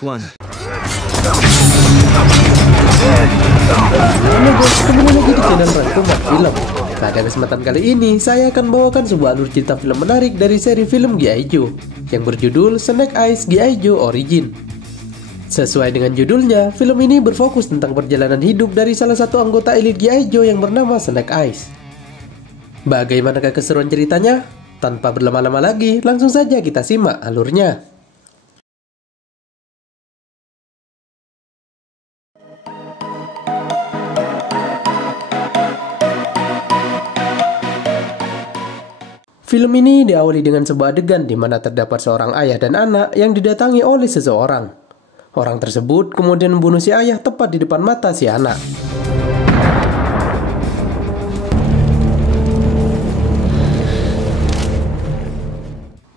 Which one? Halo guys, kembali lagi di channel Rangkuman Film. Pada kesempatan kali ini, saya akan bawakan sebuah alur cerita film menarik dari seri film G.I. Joe yang berjudul Snake Eyes G.I. Joe Origin. Sesuai dengan judulnya, film ini berfokus tentang perjalanan hidup dari salah satu anggota elit G.I. Joe yang bernama Snake Eyes. Bagaimanakah keseruan ceritanya? Tanpa berlama-lama lagi, langsung saja kita simak alurnya. Film ini diawali dengan sebuah adegan di mana terdapat seorang ayah dan anak yang didatangi oleh seseorang. Orang tersebut kemudian membunuh si ayah tepat di depan mata si anak.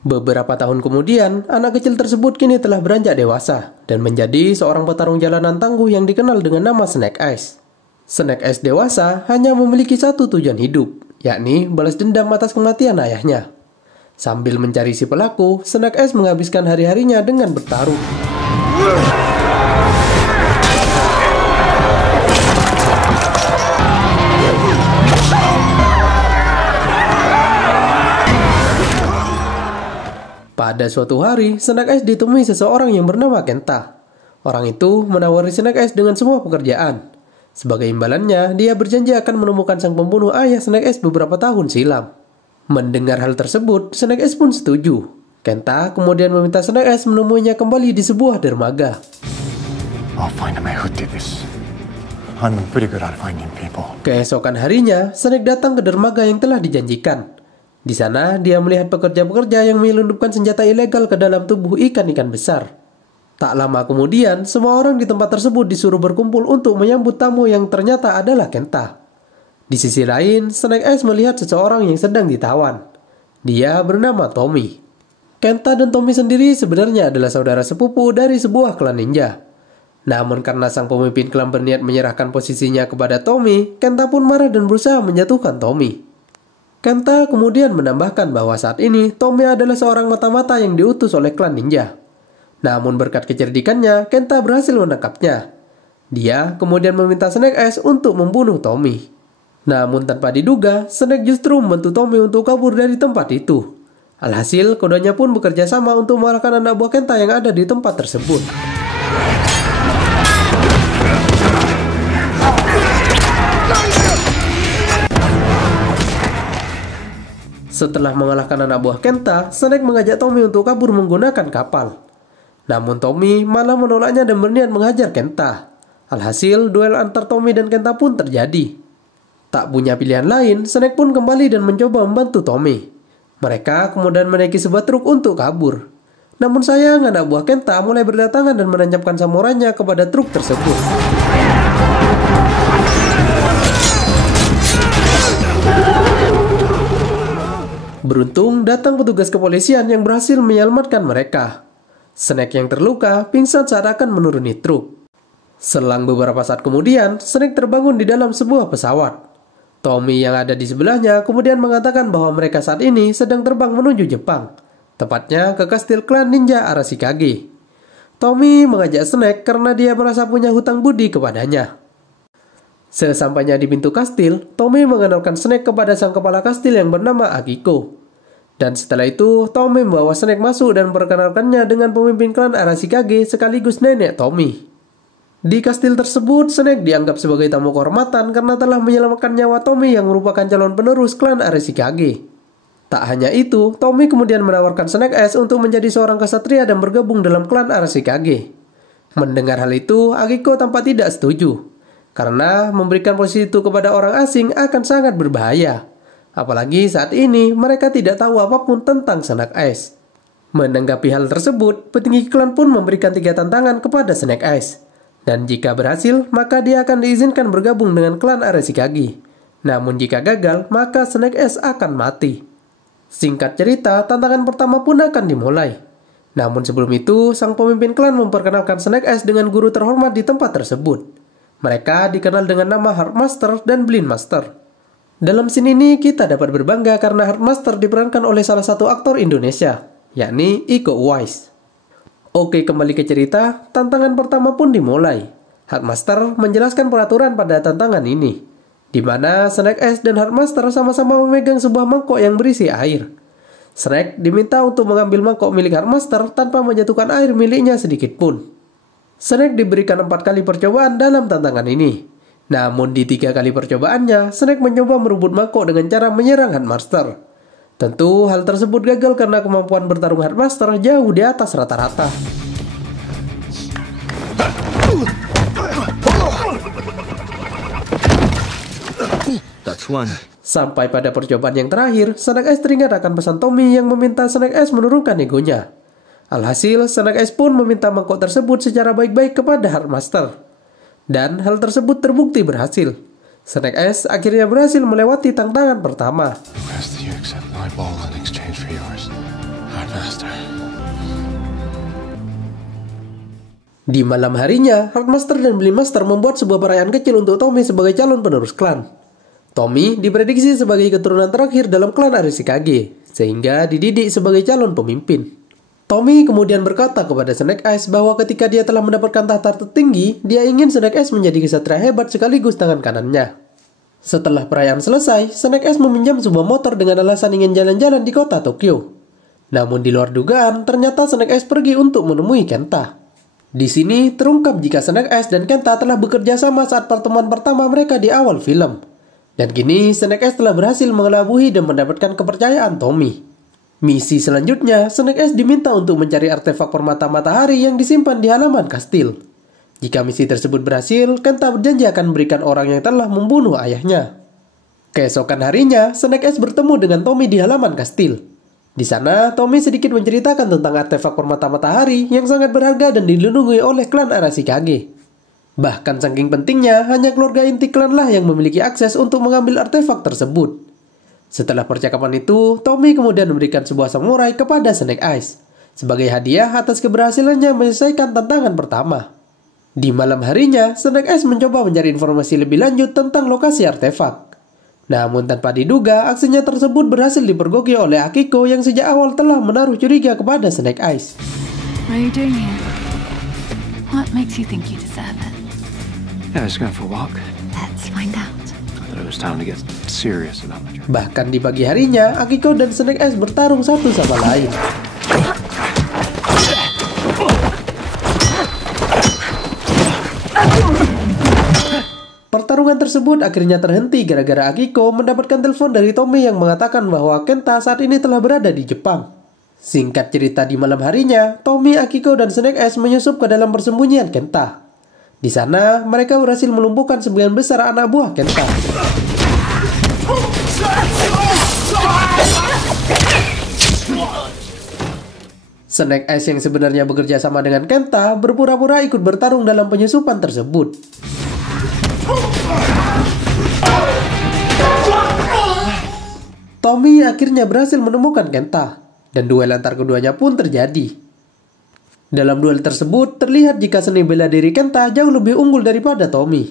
Beberapa tahun kemudian, anak kecil tersebut kini telah beranjak dewasa dan menjadi seorang petarung jalanan tangguh yang dikenal dengan nama Snake Eyes. Snake Eyes dewasa hanya memiliki satu tujuan hidup, yakni balas dendam atas kematian ayahnya. Sambil mencari si pelaku, Snake Eyes menghabiskan hari-harinya dengan bertarung. Pada suatu hari, Snake Eyes ditemui seseorang yang bernama Kenta. Orang itu menawari Snake Eyes dengan semua pekerjaan. Sebagai imbalannya, dia berjanji akan menemukan sang pembunuh ayah Snake Eyes beberapa tahun silam. Mendengar hal tersebut, Snake Eyes pun setuju. Kenta kemudian meminta Snake Eyes menemuinya kembali di sebuah dermaga. I'll find a man who did this. I'm pretty good at finding people. Keesokan harinya, Snake datang ke dermaga yang telah dijanjikan. Di sana, dia melihat pekerja-pekerja yang menyelundupkan senjata ilegal ke dalam tubuh ikan-ikan besar. Tak lama kemudian, semua orang di tempat tersebut disuruh berkumpul untuk menyambut tamu yang ternyata adalah Kenta. Di sisi lain, Snake Eyes melihat seseorang yang sedang ditawan. Dia bernama Tommy. Kenta dan Tommy sendiri sebenarnya adalah saudara sepupu dari sebuah klan ninja. Namun karena sang pemimpin klan berniat menyerahkan posisinya kepada Tommy, Kenta pun marah dan berusaha menjatuhkan Tommy. Kenta kemudian menambahkan bahwa saat ini Tommy adalah seorang mata-mata yang diutus oleh klan ninja. Namun berkat kecerdikannya, Kenta berhasil menangkapnya. Dia kemudian meminta Snake Eyes untuk membunuh Tommy. Namun tanpa diduga, Snake justru membantu Tommy untuk kabur dari tempat itu. Alhasil, keduanya pun bekerja sama untuk mengalahkan anak buah Kenta yang ada di tempat tersebut. Setelah mengalahkan anak buah Kenta, Snake mengajak Tommy untuk kabur menggunakan kapal. Namun Tommy malah menolaknya dan berniat menghajar Kenta. Alhasil, duel antar Tommy dan Kenta pun terjadi. Tak punya pilihan lain, Snake pun kembali dan mencoba membantu Tommy. Mereka kemudian menaiki sebuah truk untuk kabur. Namun sayang, anak buah Kenta mulai berdatangan dan menancapkan samurainya kepada truk tersebut. Beruntung, datang petugas kepolisian yang berhasil menyelamatkan mereka. Snake yang terluka pingsan saat akan menuruni truk. Selang beberapa saat kemudian, Snake terbangun di dalam sebuah pesawat. Tommy yang ada di sebelahnya kemudian mengatakan bahwa mereka saat ini sedang terbang menuju Jepang, tepatnya ke kastil klan ninja Arashikage. Tommy mengajak Snake karena dia merasa punya hutang budi kepadanya. Sesampainya di pintu kastil, Tommy mengenalkan Snake kepada sang kepala kastil yang bernama Akiko. Dan setelah itu, Tommy membawa Snake masuk dan memperkenalkannya dengan pemimpin klan Arashikage sekaligus nenek Tommy. Di kastil tersebut, Snake dianggap sebagai tamu kehormatan karena telah menyelamatkan nyawa Tommy yang merupakan calon penerus klan Arashikage. Tak hanya itu, Tommy kemudian menawarkan Snake Eyes untuk menjadi seorang ksatria dan bergabung dalam klan Arashikage. Mendengar hal itu, Akiko tampak tidak setuju, karena memberikan posisi itu kepada orang asing akan sangat berbahaya. Apalagi saat ini mereka tidak tahu apapun tentang Snake Eyes. Menanggapi hal tersebut, petinggi klan pun memberikan 3 tantangan kepada Snake Eyes. Dan jika berhasil, maka dia akan diizinkan bergabung dengan klan Arashikage. Namun jika gagal, maka Snake Eyes akan mati. Singkat cerita, tantangan pertama pun akan dimulai. Namun sebelum itu, sang pemimpin klan memperkenalkan Snake Eyes dengan guru terhormat di tempat tersebut. Mereka dikenal dengan nama Heartmaster dan Blindmaster. Dalam scene ini kita dapat berbangga karena Heartmaster diperankan oleh salah satu aktor Indonesia, yakni Iko Uwais. Oke, kembali ke cerita, tantangan pertama pun dimulai. Headmaster menjelaskan peraturan pada tantangan ini, di mana Snake Eyes dan Headmaster sama-sama memegang sebuah mangkok yang berisi air. Snake diminta untuk mengambil mangkok milik Headmaster tanpa menjatuhkan air miliknya sedikit pun. Snake diberikan 4 kali percobaan dalam tantangan ini. Namun di 3 kali percobaannya, Snake mencoba merebut mangkok dengan cara menyerang Headmaster. Tentu hal tersebut gagal karena kemampuan bertarung Headmaster jauh di atas rata-rata. That's one. Sampai pada percobaan yang terakhir, Snake Eyes teringat akan pesan Tommy yang meminta Snake Eyes menurunkan egonya. Alhasil, Snake Eyes pun meminta mangkok tersebut secara baik-baik kepada Headmaster. Dan hal tersebut terbukti berhasil. Snake Eyes akhirnya berhasil melewati tantangan pertama. Di malam harinya, Headmaster dan Billy Master membuat sebuah perayaan kecil untuk Tommy sebagai calon penerus klan. Tommy diprediksi sebagai keturunan terakhir dalam klan Arashikage, sehingga dididik sebagai calon pemimpin. Tommy kemudian berkata kepada Snake Eyes bahwa ketika dia telah mendapatkan tahta tertinggi, dia ingin Snake Eyes menjadi kesatria hebat sekaligus tangan kanannya. Setelah perayaan selesai, Snake Eyes meminjam sebuah motor dengan alasan ingin jalan-jalan di kota Tokyo. Namun di luar dugaan, ternyata Snake Eyes pergi untuk menemui Kenta. Di sini terungkap jika Snake Eyes dan Kenta telah bekerja sama saat pertemuan pertama mereka di awal film. Dan kini Snake Eyes telah berhasil mengelabui dan mendapatkan kepercayaan Tommy. Misi selanjutnya, Snake Eyes diminta untuk mencari artefak permata matahari yang disimpan di halaman kastil. Jika misi tersebut berhasil, Kenta berjanji akan memberikan orang yang telah membunuh ayahnya. Keesokan harinya, Snake Eyes bertemu dengan Tommy di halaman kastil. Di sana, Tommy sedikit menceritakan tentang artefak permata matahari yang sangat berharga dan dilindungi oleh klan Arashikage. Bahkan saking pentingnya, hanya keluarga inti klan lah yang memiliki akses untuk mengambil artefak tersebut. Setelah percakapan itu, Tommy kemudian memberikan sebuah samurai kepada Snake Eyes sebagai hadiah atas keberhasilannya menyelesaikan tantangan pertama. Di malam harinya, Snake Eyes mencoba mencari informasi lebih lanjut tentang lokasi artefak. Namun tanpa diduga, aksinya tersebut berhasil dipergoki oleh Akiko yang sejak awal telah menaruh curiga kepada Snake Eyes. What are you doing here? What makes you think you deserve it? Yeah, I was going for a walk. Let's find out. I thought it was time to get serious about my job. Bahkan di pagi harinya, Akiko dan Snake Eyes bertarung satu sama lain. Pertarungan tersebut akhirnya terhenti gara-gara Akiko mendapatkan telepon dari Tommy yang mengatakan bahwa Kenta saat ini telah berada di Jepang. Singkat cerita, di malam harinya, Tommy, Akiko, dan Snake Eyes menyusup ke dalam persembunyian Kenta. Di sana, mereka berhasil melumpuhkan sebagian besar anak buah Kenta. Snake Eyes yang sebenarnya bekerja sama dengan Kenta berpura-pura ikut bertarung dalam penyusupan tersebut. Tommy akhirnya berhasil menemukan Kenta, dan duel antar keduanya pun terjadi. Dalam duel tersebut, terlihat jika seni bela diri Kenta jauh lebih unggul daripada Tommy.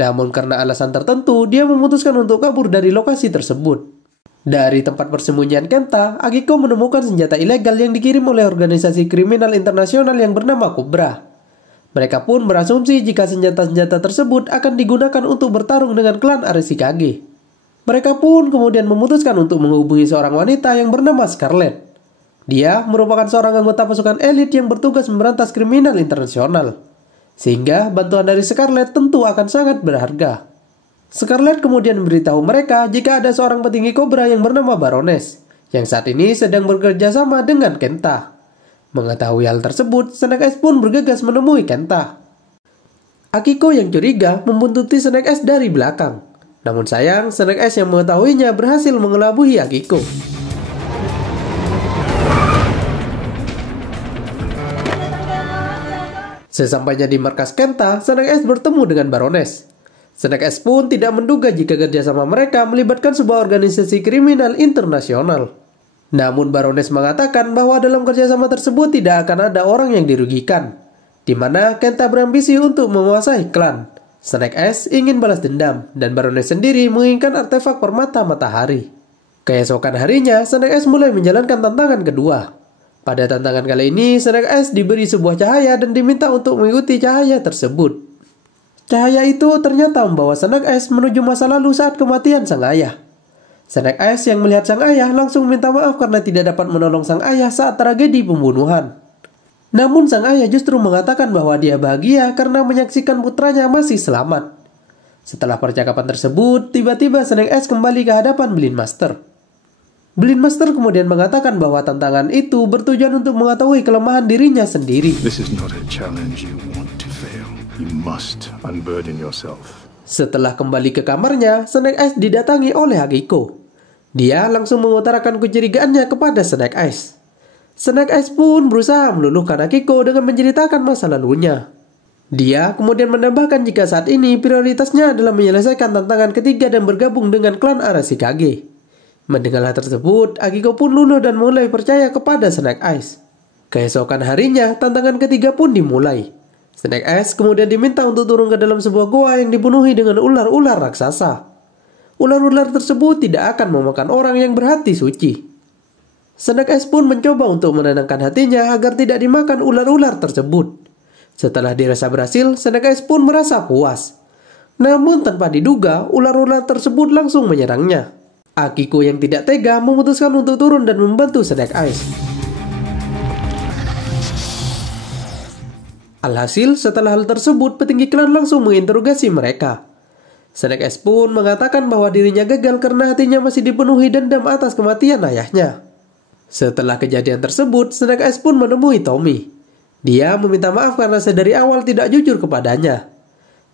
Namun karena alasan tertentu, dia memutuskan untuk kabur dari lokasi tersebut. Dari tempat persembunyian Kenta, Akiko menemukan senjata ilegal yang dikirim oleh organisasi kriminal internasional yang bernama Cobra. Mereka pun berasumsi jika senjata-senjata tersebut akan digunakan untuk bertarung dengan klan Arashikage. Mereka pun kemudian memutuskan untuk menghubungi seorang wanita yang bernama Scarlet. Dia merupakan seorang anggota pasukan elit yang bertugas memberantas kriminal internasional. Sehingga bantuan dari Scarlet tentu akan sangat berharga. Scarlet kemudian memberitahu mereka jika ada seorang petinggi Cobra yang bernama Baroness, yang saat ini sedang bekerja sama dengan Kenta. Mengetahui hal tersebut, Snake Eyes pun bergegas menemui Kenta. Akiko yang curiga membuntuti Snake Eyes dari belakang. Namun sayang, Snake Eyes yang mengetahuinya berhasil mengelabui Akiko. Sesampainya di markas Kenta, Snake Eyes bertemu dengan Baroness. Snake Eyes pun tidak menduga jika kerjasama mereka melibatkan sebuah organisasi kriminal internasional. Namun Baroness mengatakan bahwa dalam kerjasama tersebut tidak akan ada orang yang dirugikan, di mana Kenta berambisi untuk menguasai klan. Snake Eyes ingin balas dendam, dan Baroness sendiri menginginkan artefak permata matahari. Keesokan harinya, Snake Eyes mulai menjalankan tantangan kedua. Pada tantangan kali ini, Snake Eyes diberi sebuah cahaya dan diminta untuk mengikuti cahaya tersebut. Cahaya itu ternyata membawa Snake Eyes menuju masa lalu saat kematian sang ayah. Snake Eyes yang melihat sang ayah langsung minta maaf karena tidak dapat menolong sang ayah saat tragedi pembunuhan. Namun sang ayah justru mengatakan bahwa dia bahagia karena menyaksikan putranya masih selamat. Setelah percakapan tersebut, tiba-tiba Snake Eyes kembali ke hadapan Blind Master. Blind Master kemudian mengatakan bahwa tantangan itu bertujuan untuk mengetahui kelemahan dirinya sendiri. This is not a challenge you want to fail. You must unburden yourself. Setelah kembali ke kamarnya, Snake Eyes didatangi oleh Akiko. Dia langsung mengutarakan kecurigaannya kepada Snake Eyes. Snake Eyes pun berusaha meluluhkan Akiko dengan menceritakan masa lalunya. Dia kemudian menambahkan jika saat ini prioritasnya adalah menyelesaikan tantangan ketiga dan bergabung dengan klan Arashikage. Mendengar hal tersebut, Akiko pun luluh dan mulai percaya kepada Snake Eyes. Keesokan harinya, tantangan ketiga pun dimulai. Snake Eyes kemudian diminta untuk turun ke dalam sebuah goa yang dipenuhi dengan ular-ular raksasa. Ular-ular tersebut tidak akan memakan orang yang berhati suci. Snake Eyes pun mencoba untuk menenangkan hatinya agar tidak dimakan ular-ular tersebut. Setelah dirasa berhasil, Snake Eyes pun merasa puas. Namun tanpa diduga, ular-ular tersebut langsung menyerangnya. Akiko yang tidak tega memutuskan untuk turun dan membantu Snake Eyes. Alhasil, setelah hal tersebut, petinggi klan langsung menginterogasi mereka. Snake Eyes pun mengatakan bahwa dirinya gagal karena hatinya masih dipenuhi dendam atas kematian ayahnya. Setelah kejadian tersebut, Snake Eyes pun menemui Tommy. Dia meminta maaf karena sedari awal tidak jujur kepadanya.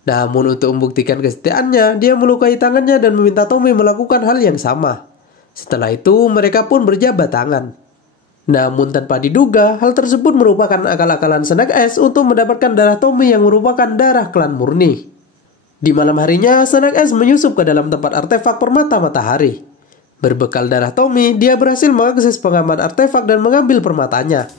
Namun untuk membuktikan kesetiaannya, dia melukai tangannya dan meminta Tommy melakukan hal yang sama. Setelah itu, mereka pun berjabat tangan. Namun tanpa diduga, hal tersebut merupakan akal-akalan Snake Eyes untuk mendapatkan darah Tommy yang merupakan darah klan murni. Di malam harinya, Snake Eyes menyusup ke dalam tempat artefak permata matahari. Berbekal darah Tommy, dia berhasil mengakses pengaman artefak dan mengambil permatanya.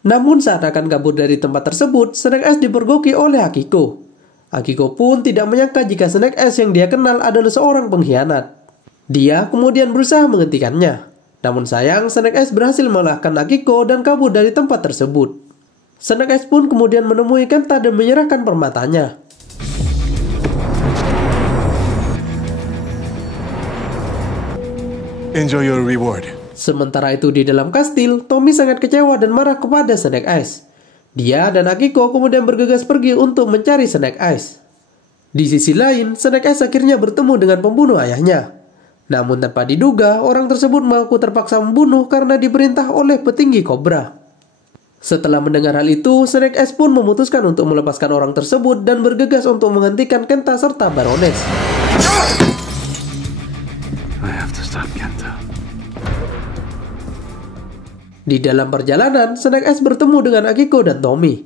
Namun saat akan kabur dari tempat tersebut, Snake Eyes dipergoki oleh Akiko. Akiko pun tidak menyangka jika Snake Eyes yang dia kenal adalah seorang pengkhianat. Dia kemudian berusaha menghentikannya. Namun sayang, Snake Eyes berhasil mengalahkan Akiko dan kabur dari tempat tersebut. Snake Eyes pun kemudian menemui Kenta dan menyerahkan permatanya. Enjoy your reward. Sementara itu di dalam kastil, Tommy sangat kecewa dan marah kepada Snake Eyes. Dia dan Akiko kemudian bergegas pergi untuk mencari Snake Eyes. Di sisi lain, Snake Eyes akhirnya bertemu dengan pembunuh ayahnya. Namun tanpa diduga, orang tersebut mengaku terpaksa membunuh karena diperintah oleh petinggi Cobra. Setelah mendengar hal itu, Snake Eyes pun memutuskan untuk melepaskan orang tersebut dan bergegas untuk menghentikan Kenta serta Baroness. I have to stop Kenta. Di dalam perjalanan, Snake Eyes bertemu dengan Akiko dan Tommy.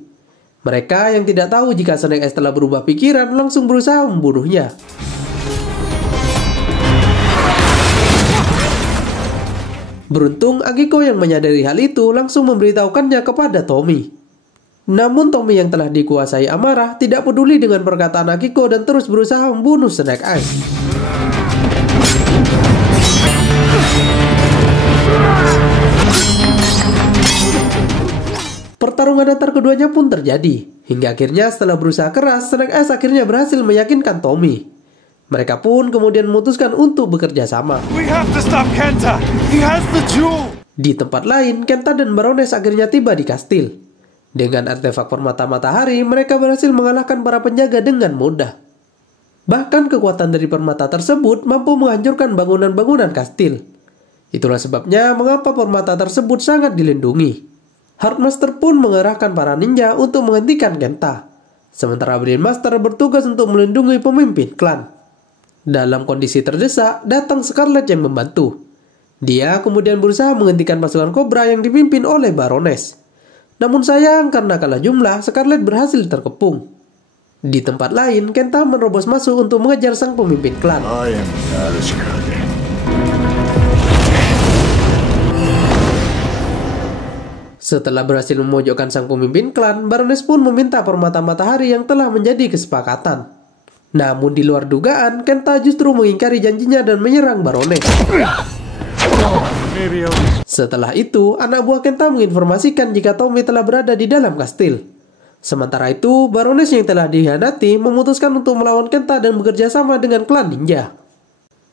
Mereka yang tidak tahu jika Snake Eyes telah berubah pikiran langsung berusaha membunuhnya. Beruntung, Akiko yang menyadari hal itu langsung memberitahukannya kepada Tommy. Namun Tommy yang telah dikuasai amarah tidak peduli dengan perkataan Akiko dan terus berusaha membunuh Snake Eyes. Pertarungan antar keduanya pun terjadi, hingga akhirnya setelah berusaha keras, Snake Eyes akhirnya berhasil meyakinkan Tommy. Mereka pun kemudian memutuskan untuk bekerja sama. We have to stop Kenta. He has the jewel. Di tempat lain, Kenta dan Baroness akhirnya tiba di kastil. Dengan artefak permata matahari, mereka berhasil mengalahkan para penjaga dengan mudah. Bahkan kekuatan dari permata tersebut mampu menghancurkan bangunan-bangunan kastil. Itulah sebabnya mengapa permata tersebut sangat dilindungi. Heartmaster pun mengerahkan para ninja untuk menghentikan Kenta. Sementara Blind Master bertugas untuk melindungi pemimpin klan. Dalam kondisi terdesak, datang Scarlet yang membantu. Dia kemudian berusaha menghentikan pasukan Cobra yang dipimpin oleh Baroness. Namun sayang karena kalah jumlah, Scarlet berhasil terkepung. Di tempat lain, Kenta menerobos masuk untuk mengejar sang pemimpin klan. I am Arashikage. Setelah berhasil memojokkan sang pemimpin klan, Baroness pun meminta permata matahari yang telah menjadi kesepakatan. Namun di luar dugaan, Kenta justru mengingkari janjinya dan menyerang Baroness. Setelah itu, anak buah Kenta menginformasikan jika Tommy telah berada di dalam kastil. Sementara itu, Baroness yang telah dikhianati memutuskan untuk melawan Kenta dan bekerja sama dengan klan ninja.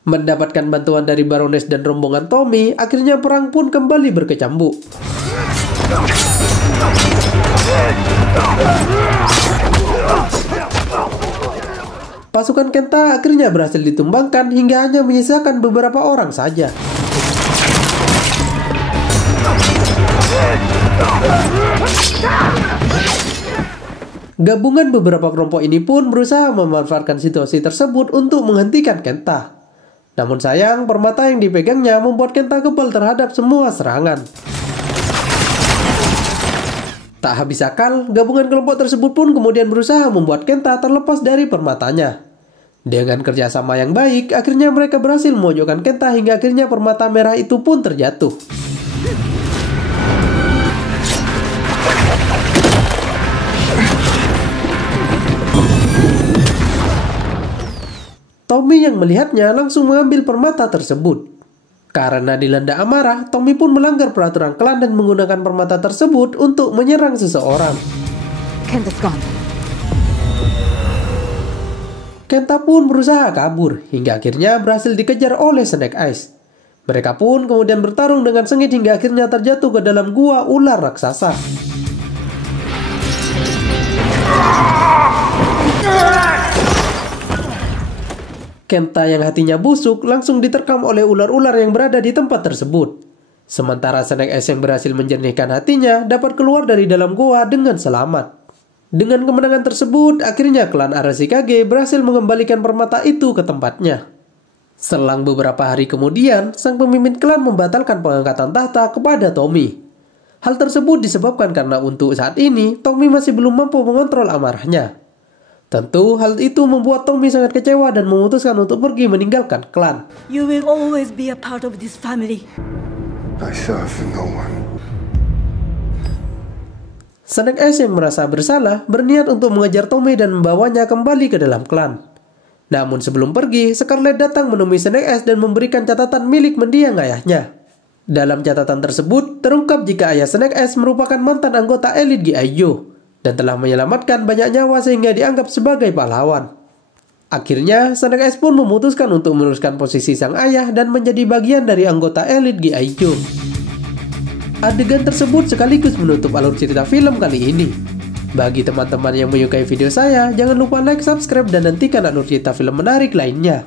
Mendapatkan bantuan dari Baroness dan rombongan Tommy, akhirnya perang pun kembali berkecamuk. Pasukan Kenta akhirnya berhasil ditumbangkan hingga hanya menyisakan beberapa orang saja. Gabungan beberapa kelompok ini pun berusaha memanfaatkan situasi tersebut untuk menghentikan Kenta. Namun sayang, permata yang dipegangnya membuat Kenta kebal terhadap semua serangan. Tak habis akal, gabungan kelompok tersebut pun kemudian berusaha membuat Kenta terlepas dari permatanya. Dengan kerjasama yang baik, akhirnya mereka berhasil memojokkan Kenta hingga akhirnya permata merah itu pun terjatuh. Tommy yang melihatnya langsung mengambil permata tersebut. Karena dilanda amarah, Tommy pun melanggar peraturan klan dan menggunakan permata tersebut untuk menyerang seseorang. Kenta's gone. Kenta pun berusaha kabur, hingga akhirnya berhasil dikejar oleh Snake Eyes. Mereka pun kemudian bertarung dengan sengit hingga akhirnya terjatuh ke dalam gua ular raksasa. Kenta yang hatinya busuk langsung diterkam oleh ular-ular yang berada di tempat tersebut. Sementara Snake Eyes yang berhasil menjernihkan hatinya dapat keluar dari dalam gua dengan selamat. Dengan kemenangan tersebut, akhirnya klan Arashikage berhasil mengembalikan permata itu ke tempatnya. Selang beberapa hari kemudian, sang pemimpin klan membatalkan pengangkatan tahta kepada Tommy. Hal tersebut disebabkan karena untuk saat ini, Tommy masih belum mampu mengontrol amarahnya. Tentu hal itu membuat Tommy sangat kecewa dan memutuskan untuk pergi meninggalkan klan. You will always be a part of this family. I serve no one. Snake Eyes yang merasa bersalah berniat untuk mengejar Tommy dan membawanya kembali ke dalam klan. Namun sebelum pergi, Scarlet datang menemui Snake Eyes dan memberikan catatan milik mendiang ayahnya. Dalam catatan tersebut terungkap jika ayah Snake Eyes merupakan mantan anggota elit G.I. Joe dan telah menyelamatkan banyak nyawa sehingga dianggap sebagai pahlawan. Akhirnya, Snake Eyes pun memutuskan untuk meneruskan posisi sang ayah dan menjadi bagian dari anggota elit G.I. Joe. Adegan tersebut sekaligus menutup alur cerita film kali ini. Bagi teman-teman yang menyukai video saya, jangan lupa like, subscribe, dan nantikan alur cerita film menarik lainnya.